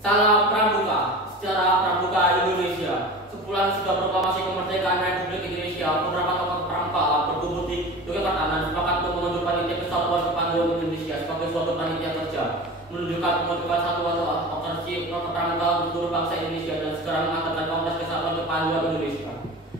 Salam Pramuka. Sejarah Pramuka Indonesia. Sebulan sudah proklamasi kemerdekaan Republik Indonesia, beberapa tokoh pramuka berkumpul di Yogyakarta dan sepakat untuk membentuk panitia Persatuan Kepanduan Indonesia sebagai suatu panitia kerja, menunjukkan pembentukan satu operasi pramuka untuk seluruh bangsa Indonesia dan segera mengadakan Kongres Kesatuan Kepanduan Indonesia.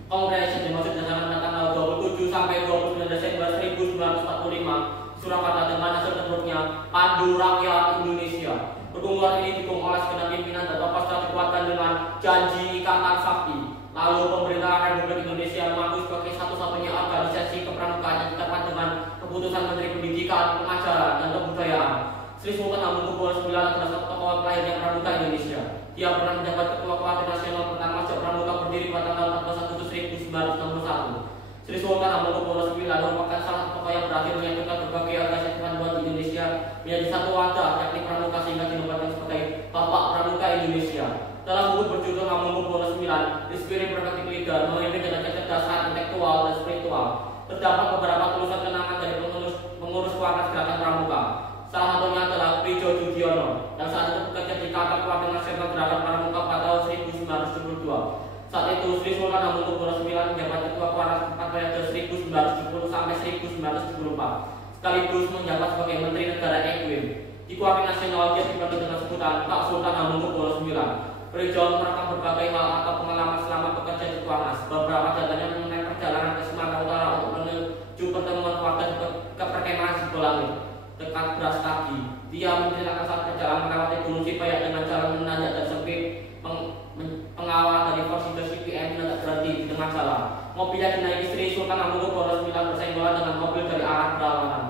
Kongres yang dimaksud dilaksanakan pada tanggal 27 sampai 29 Desember 1945 Surakarta dengan hasil terburuknya Pandu Rakyat Indonesia. Perkumpulan ini didukung oleh segenap pimpinan dan tokoh setelah dikuatkan dengan janji ikatan sakti. Lalu pemerintah Republik Indonesia mengaku sebagai satu-satunya organisasi kepramukaan yang terkait dengan keputusan Menteri Pendidikan, Pengajaran, dan Kebudayaan. Sri Sultan Hamengkubuwono IX adalah satu tokoh lahirnya Pramuka Indonesia. Dia pernah menjabat Ketua Kewakil Nasional pertama sejak Pramuka berdiri pada tanggal 14 Agustus 1961. Sri Sultan Hamengkubuwono IX merupakan salah satu tokoh yang berhasil menyatukan berbagai organisasi kepramukaan di Indonesia menjadi satu wadah, yakni Pramuka, sehingga dinobatkan sebagai Bapak Pramuka Indonesia. Dalam buku berjudul Hamengkubuwono IX, The Spirit Protecting Leader, memimpin dengan kecerdasan intelektual dan spiritual, terdapat beberapa tulisan kenangan dari pengurus Kongres Gerakan Pramuka. Salah satunya adalah Prijo Judiono yang saat itu bekerja di kantor Kewakil Nasional Gerakan Pramuka pada tahun 1972. Saat itu Sri Sultan Hamengkubuwono IX menjabat Ketua Kongres pada periode 1970 sampai 1974, sekaligus menjabat sebagai Menteri Negara Equin. Di Kewakil Nasional dia dipanggil dengan sebutan Pak Sultan Hamengkubuwono IX. Beliau merekam berbagai hal atau pengalaman selama bekerja di Kongres. Beberapa datanya mengenai perjalanan ke Sumatera Utara untuk menuju pertemuan keluarga ke perkemahan Sibolangit dekat Brastagi. Dia menceritakan saat perjalanan melewati Gunung Sipayak dengan jalan menanjak dan sempit. Pengawal dari Forsido CPM tidak berhenti di tengah jalan. Mobil yang dinaiki Sri Sultan Hamengkubuwono IX bersenggolan dengan mobil dari arah berlawanan.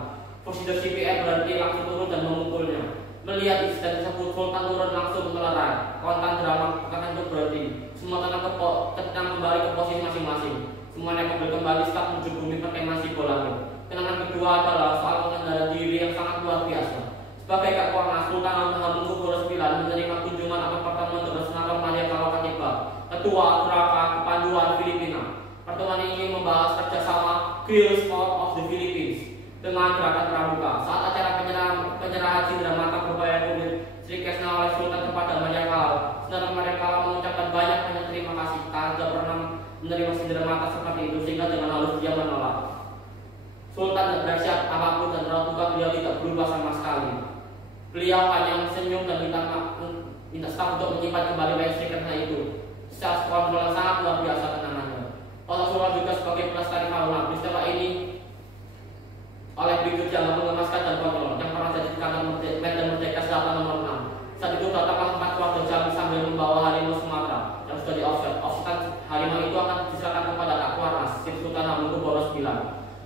Forsido CPM berhenti langsung turun dan memukulnya. Melihat insiden tersebut, Sultan turun langsung melerai. Kontan drama akan untuk berhenti. Semua tenang kembali ke posisi masing-masing. Semuanya mobil kembali setelah menuju bumi perkemahan Sibolangit. Kenangan kedua adalah soal pengendalian diri yang sangat luar biasa. Sebagai Kapolres, Sultan Hamengkubuwono IX menerima kunjungan akan pertemuan dengan Senator Maria Kawakatiba, Ketua Gerakan Kepanduan Filipina. Pertemuan ini membahas kerjasama Girl Scout of the Philippines dengan Gerakan Pramuka. Saat acara penyerahan Cindera Mata Berbayar Kulit Sri Kesna oleh Sultan kepada Maria Kawal, Senator Maria Kawal mengucapkan banyak terima kasih karena tidak pernah menerima Cindera Mata seperti itu, sehingga dengan halus dia menolak. Sultan tidak bersiap apapun dan raut muka beliau tidak berubah sama sekali. Beliau hanya senyum dan minta staf untuk menyimpan kembali banyak stikernya itu. Secara kontrol sangat luar biasa kenangannya. Kota Solo juga sebagai pelestari fauna. Peristiwa ini oleh berikut yang mengemaskan dan kontrol yang pernah jadi di kantor Medan Merdeka Selatan nomor 6. Saat itu datanglah 4 keluarga Jambi sambil membawa harimau Sumatera yang sudah di offset. Offsetan harimau itu akan diserahkan kepada Kapolres Sri Sultan Hamengkubuwono IX.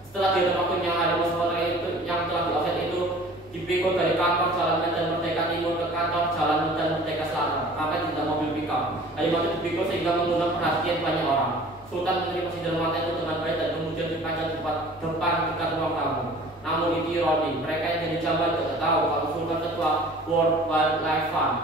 Setelah dihitung waktunya, harimau Sumatera itu yang telah di offset itu dipikul dari kantor Jalan Medan Merdeka Timur ke kantor Jalan Medan Merdeka Selatan. Sampai tidak mobil pickup. Harimau itu dipikul sehingga mengundang perhatian banyak orang. Sultan menerima Cindera Mata itu dengan baik dan kemudian dipajang di depan dekat ruang tamu. Namun itu ironi, mereka yang jadi jamban tidak tahu kalau Sultan Ketua World Wildlife Fund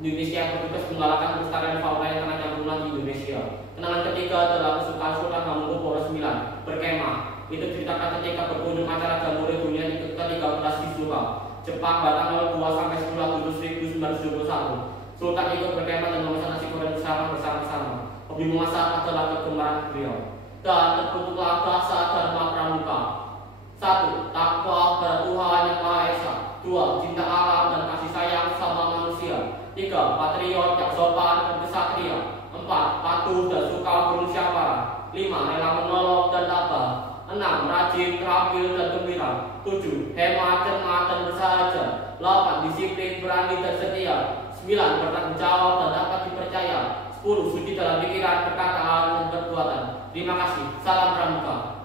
Indonesia yang bertugas menggalakkan pelestarian fauna yang tengah nyambungan di Indonesia. Kenangan ketiga adalah kesukaan Sultan Hamengkubuwono IX berkemah. Itu ceritakan ketika berkunjung acara Jamboree Dunia ke-13 di Sula, Jepang pada tanggal 2 sampai 10 Agustus 1971. Sultan ikut berkemah dan memesan nasi goreng bersama-sama. Hobi memasak adalah kegemaran beliau. Dan terbentuklah bahasa Dharma Pramuka. 1. Takwa pada Tuhan Yang Maha Esa. 2. Cinta alam dan kasih sayang sama manusia. 3. Patriot yang sopan dan kesatria. 4. Patuh dan suka bermusyawarah. 5. Rela menolong dan tabah. 6. Rajin, terampil, dan gembira. 7. Hemat, cermat, dan bersahaja. 8. Disiplin, berani, dan setia. 9. Bertanggung jawab dan dapat dipercaya. 10. Suci dalam pikiran, perkataan, dan perbuatan. Terima kasih. Salam Pramuka.